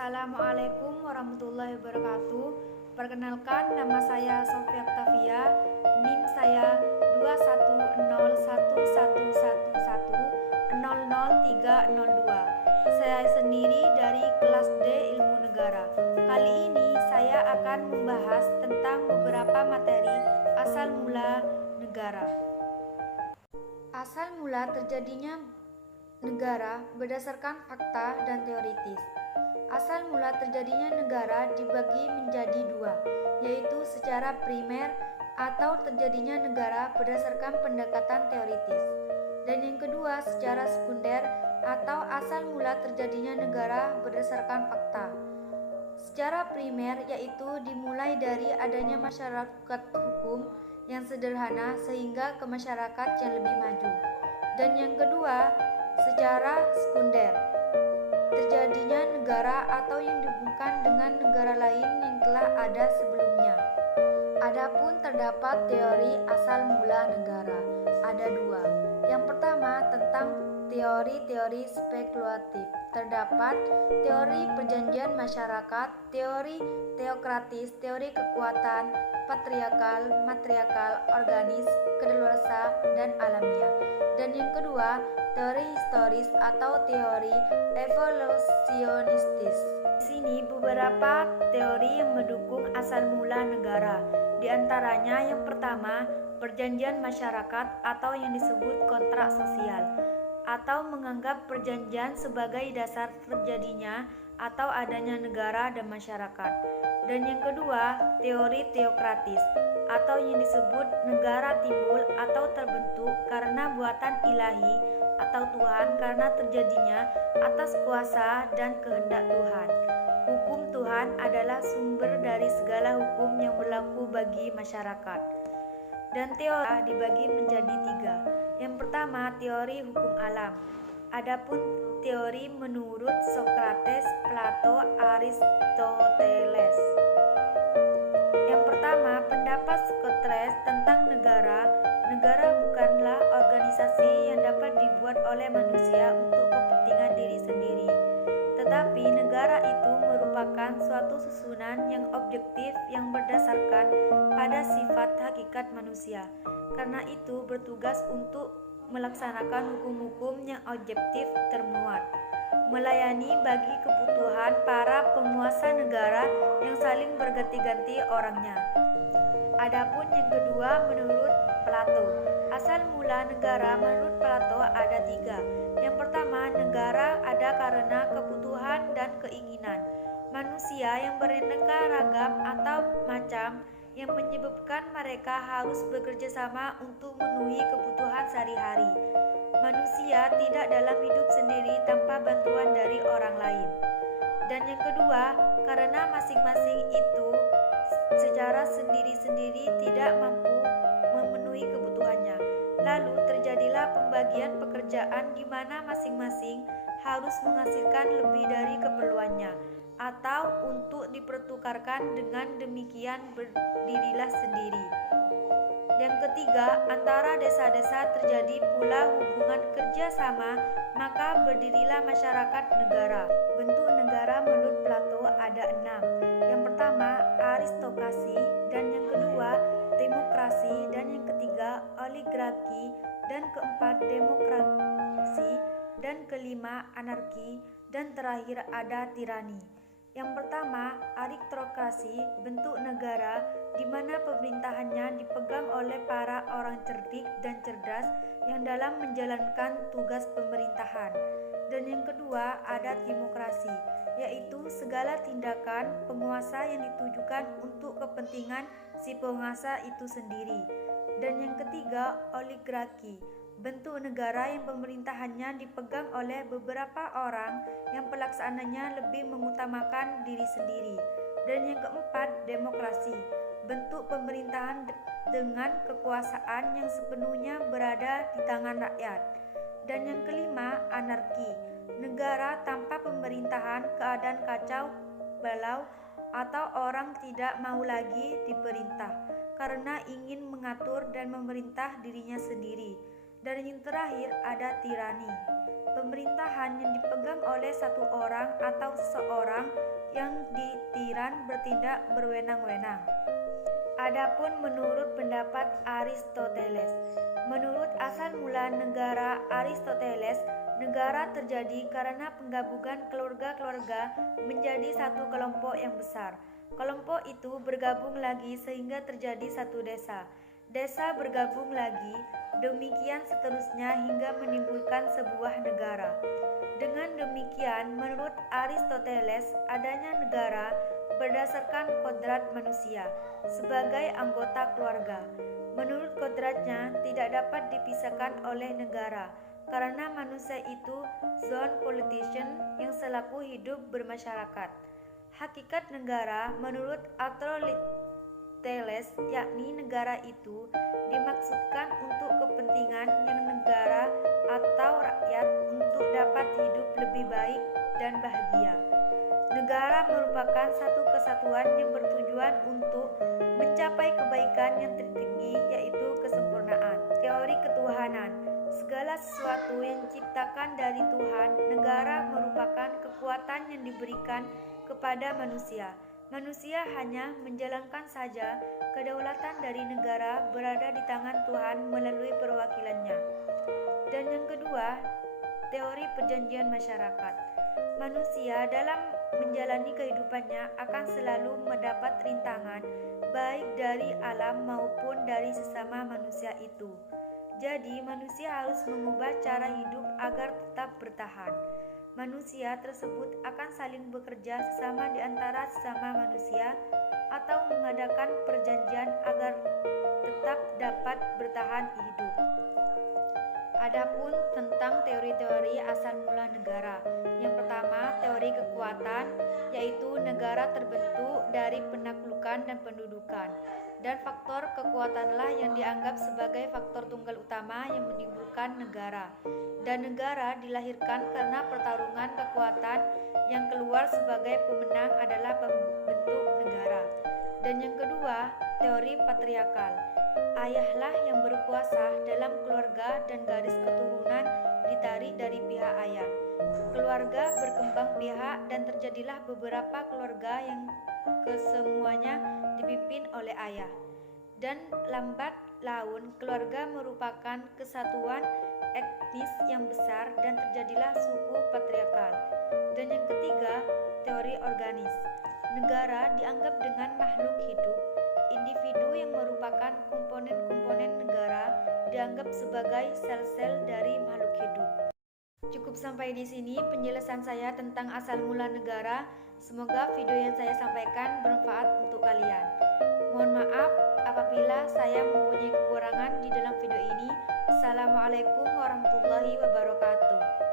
Assalamualaikum warahmatullahi wabarakatuh. Perkenalkan, nama saya Sofia Octavia. NIM saya 2101111000302. Saya sendiri dari kelas D Ilmu Negara. Kali ini saya akan membahas tentang beberapa materi asal mula negara. Asal mula terjadinya negara berdasarkan fakta dan teoritis. Asal mula terjadinya negara dibagi menjadi dua, yaitu secara primer atau terjadinya negara berdasarkan pendekatan teoritis, dan yang kedua secara sekunder atau asal mula terjadinya negara berdasarkan fakta. Secara primer yaitu dimulai dari adanya masyarakat hukum yang sederhana sehingga ke masyarakat yang lebih maju, dan yang kedua secara sekunder terjadinya negara atau yang dihubungkan dengan negara lain yang telah ada sebelumnya. Adapun terdapat teori asal mula negara, ada dua. Yang pertama tentang teori-teori spekulatif. Terdapat teori perjanjian masyarakat, teori teokratis, teori kekuatan, patriarkal, matriarkal, organis, kadaluarsa, dan alamiah. Dan yang kedua, teori historis atau teori evolusionistis. Di sini beberapa teori yang mendukung asal mula negara. Di antaranya yang pertama, perjanjian masyarakat atau yang disebut kontrak sosial, atau menganggap perjanjian sebagai dasar terjadinya atau adanya negara dan masyarakat. Dan yang kedua, teori teokratis atau yang disebut negara timbul atau terbentuk karena buatan ilahi atau Tuhan karena terjadinya atas kuasa dan kehendak Tuhan. Hukum Tuhan adalah sumber dari segala hukum yang berlaku bagi masyarakat. Dan teori dibagi menjadi tiga. Yang pertama, teori hukum alam. Adapun teori menurut Socrates, Plato, Aristoteles. Yang pertama, pendapat Socrates tentang negara. Negara bukanlah organisasi yang dapat dibuat oleh manusia untuk kepentingan diri sendiri, tetapi negara itu merupakan suatu susunan yang objektif yang berdasarkan pada sifat hakikat manusia. Karena itu bertugas untuk melaksanakan hukum-hukum yang objektif termuat, melayani bagi kebutuhan para penguasa negara yang saling berganti-ganti orangnya. Adapun yang kedua menurut Plato. Asal mula negara menurut Plato ada tiga. Yang pertama, negara ada karena kebutuhan dan keinginan manusia yang beraneka ragam atau macam yang menyebabkan mereka harus bekerja sama untuk memenuhi kebutuhan sehari-hari. Manusia tidak dalam hidup sendiri tanpa bantuan dari orang lain. Dan yang kedua, karena masing-masing itu secara sendiri-sendiri tidak mampu memenuhi kebutuhannya. Lalu terjadilah pembagian pekerjaan di mana masing-masing harus menghasilkan lebih dari keperluannya, atau untuk dipertukarkan, dengan demikian berdirilah sendiri. Yang ketiga, antara desa-desa terjadi pula hubungan kerjasama, maka berdirilah masyarakat negara. Bentuk negara menurut Plato ada 6. Yang pertama, aristokrasi, dan yang kedua, demokrasi, dan yang ketiga, oligarki, dan keempat, demokrasi, dan kelima, anarki, dan terakhir ada tirani. Yang pertama, aristokrasi, bentuk negara di mana pemerintahannya dipegang oleh para orang cerdik dan cerdas yang dalam menjalankan tugas pemerintahan. Dan yang kedua, ada demokrasi, yaitu segala tindakan penguasa yang ditujukan untuk kepentingan si penguasa itu sendiri. Dan yang ketiga, oligarki, bentuk negara yang pemerintahannya dipegang oleh beberapa orang yang pelaksananya lebih mengutamakan diri sendiri. Dan yang keempat, demokrasi, bentuk pemerintahan dengan kekuasaan yang sepenuhnya berada di tangan rakyat. Dan yang kelima, anarki, negara tanpa pemerintahan, keadaan kacau balau atau orang tidak mau lagi diperintah karena ingin mengatur dan memerintah dirinya sendiri. Dan yang terakhir ada tirani, pemerintahan yang dipegang oleh satu orang atau seseorang yang ditiran bertindak berwenang-wenang. Adapun menurut pendapat Aristoteles, menurut asal mula negara Aristoteles, negara terjadi karena penggabungan keluarga-keluarga menjadi satu kelompok yang besar. Kelompok itu bergabung lagi sehingga terjadi satu desa. Desa bergabung lagi, demikian seterusnya hingga menimbulkan sebuah negara. Dengan demikian, menurut Aristoteles, adanya negara berdasarkan kodrat manusia sebagai anggota keluarga. Menurut kodratnya, tidak dapat dipisahkan oleh negara, karena manusia itu zone politician yang selaku hidup bermasyarakat. Hakikat negara menurut Aristoteles, yakni negara itu dimaksudkan untuk kepentingan yang negara atau rakyat untuk dapat hidup lebih baik dan bahagia. Negara merupakan satu kesatuan yang bertujuan untuk mencapai kebaikan yang tertinggi, yaitu kesempurnaan. Teori ketuhanan, segala sesuatu yang diciptakan dari Tuhan. Negara merupakan kekuatan yang diberikan kepada manusia. Manusia hanya menjalankan saja. Kedaulatan dari negara berada di tangan Tuhan melalui perwakilannya. Dan yang kedua, teori perjanjian masyarakat. Manusia dalam menjalani kehidupannya akan selalu mendapat rintangan, baik dari alam maupun dari sesama manusia itu. Jadi, manusia harus mengubah cara hidup agar tetap bertahan. Manusia tersebut akan saling bekerja sesama di antara sesama manusia atau mengadakan perjanjian agar tetap dapat bertahan hidup. Adapun tentang teori-teori asal mula negara. Yang pertama, teori kekuatan, yaitu negara terbentuk dari penaklukan dan pendudukan. Dan faktor kekuatanlah yang dianggap sebagai faktor tunggal utama yang menimbulkan negara. Dan negara dilahirkan karena pertarungan kekuatan, yang keluar sebagai pemenang adalah pembentuk negara. Dan yang kedua, teori patriarkal. Ayahlah yang berkuasa dalam keluarga dan garis keturunan ditarik dari pihak ayah. Keluarga berkembang pihak dan terjadilah beberapa keluarga yang kesemuanya dipimpin oleh ayah. Dan lambat laun keluarga merupakan kesatuan etnis yang besar dan terjadilah suku patriarkal. Dan yang ketiga, teori organis. Negara dianggap dengan makhluk hidup. Individu yang merupakan komponen-komponen negara dianggap sebagai sel-sel dari makhluk hidup. Cukup sampai di sini penjelasan saya tentang asal mula negara. Semoga video yang saya sampaikan bermanfaat untuk kalian. Mohon maaf apabila saya mempunyai kekurangan di dalam video ini. Assalamualaikum warahmatullahi wabarakatuh.